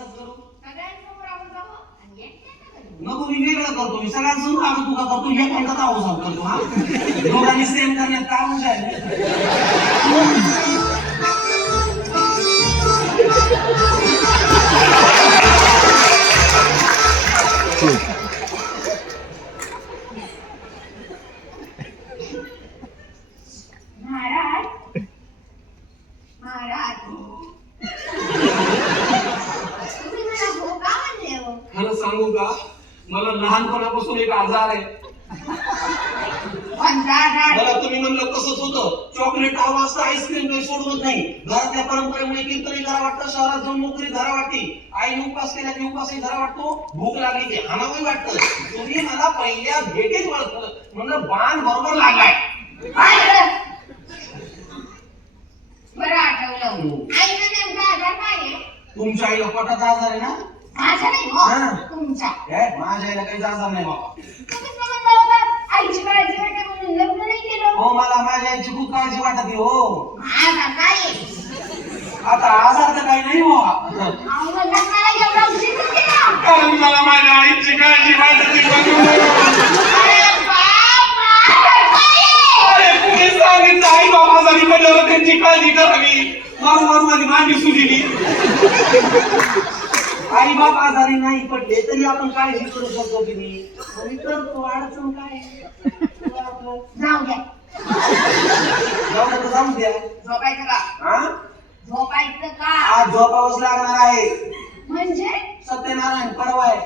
तसंच करू सगळ्यांसमोर आपण जाऊ आणि एकट्यानं करू. नको मी वेगळं करतो मी सगळ्यांसमोर आलो तुका करतो हे काय का आवाज करतो हा दोघांनी सेम करण्यात काय म्हणजे आहे महाराज महाराज तुम्ही मला हो का म्हणले हो? खरं सांगू का मला लहानपणापासून एक आजार आहे कोणता आजार? मला तुम्ही म्हणलं तसंच होतं चॉकलेट हवं असतं आईस्क्रीम काही सोडवत नाही घरातल्या परंपरेमुळे कीर्तनी घरा वाटतं शहरात जाऊन नोकरी घरा वाटते आईने उपास केला की उपासही घरा वाटतो भूक लागली की हाणावंही वाटतं तुम्ही मला पहिल्या भेटीत ओळखलं म्हणलं बाण बरोबर लागलाय बरं आठवलं आईला नेमका आजार काय आहे? तुमच्या आईला पोटाचा आजार आहे ना माझा नाही हा. हो तुमचा. माझ्या आईला काही आजार नाही बाबा तुम्हीच तर म्हणलं होतं आईची काळजी वाटते म्हणून लग्न नाही केलं. हो मला माझ्या आईची खूप काळजी वाटते हो आजार काय आहे? आता आजार तर काही नाही हो अहो, मग लग्नाला एवढा उशीर का केला? कारण मला माझ्या आईची काळजी वाटते म्हणून. अरे बाप, आजार काय आहे? अरे कुणी सांगितलं आई बाबा आजारी पडल्यावर त्यांची काळजी करावी वारंवार माझी मांडी सुजली आई बाप आजारी नाही पडले तरी आपण काळजी करू शकतो की नाही आणि करतो अडचण काय जाऊ द्या जाऊ तर जाऊ द्या झोपायचं का? हा झोपायचं का? आज झोपावंच लागणार आहे म्हणजे सत्यनारायण परवा आहे